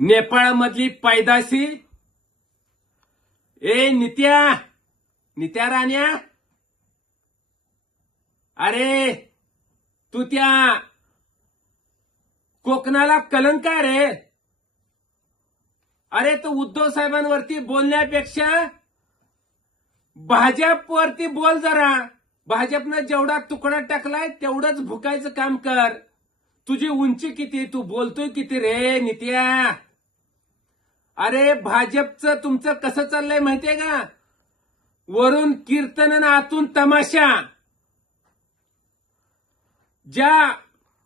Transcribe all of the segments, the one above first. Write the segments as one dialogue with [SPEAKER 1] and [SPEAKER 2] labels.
[SPEAKER 1] नेपाळमधली पायदाशी ए नित्या. नित्या राण्या. अरे तू त्या कोकणाला कलंक आहे रे. अरे तू उद्धव साहेबांवरती बोलण्यापेक्षा भाजपवरती बोल जरा. भाजपनं जेवढा तुकडा टाकलाय तेवढंच भुकायचं काम कर. तुझी उंची किती तू बोलतोय किती रे नित्या? अरे भाजपचं तुमचं कसं चाललंय माहितीये का? वरून कीर्तन आतून तमाशा. ज्या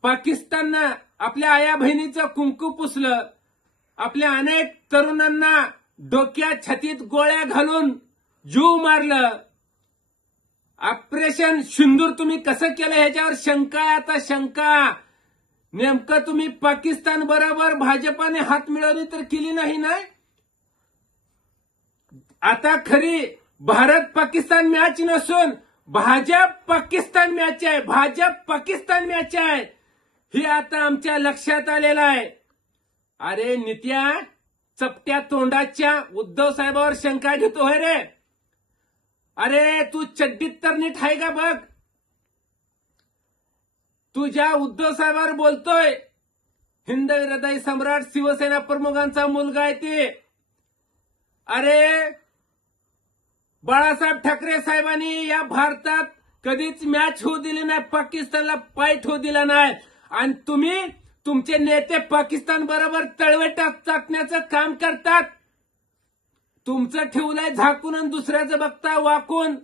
[SPEAKER 1] पाकिस्ताननं आपल्या आया बहिणीचं कुंकू पुसलं आपल्या अनेक तरुणांना डोक्या छातीत गोळ्या घालून जीव मारलं. ऑपरेशन सिंदूर तुम्ही कसं केलं? ह्याच्यावर शंका आता शंका. नेमकं तुम्ही पाकिस्तान बरोबर भाजपाने हात मिळवली तर केली नाही ना आता खरी भारत पाकिस्तान मॅच नसून भाजप पाकिस्तान मॅच आहे भाजप पाकिस्तान मॅच आहे. हे आता आमच्या लक्षात आलेलं आहे. अरे नित्या चपट्या तोंडाच्या उद्धव साहेबावर शंका घेतो रे? अरे तू चड्डीत तर नीट आहे का बघ? तुझ्या उद्धव साहेबांवर बोलतोय. हिंद हृदय सम्राट शिवसेना प्रमुखांचा मुलगा आहे ते. अरे बाळासाहेब ठाकरे साहेबांनी या भारतात कधीच मॅच होऊ दिली नाही पाकिस्तानला पायट होऊ दिला नाही. आणि तुम्ही तुमचे नेते पाकिस्तान बरोबर तळवेटात चाकण्याचं काम करतात. तुमचं ठेवलंय झाकून आणि दुसऱ्याचं बघता वाकून.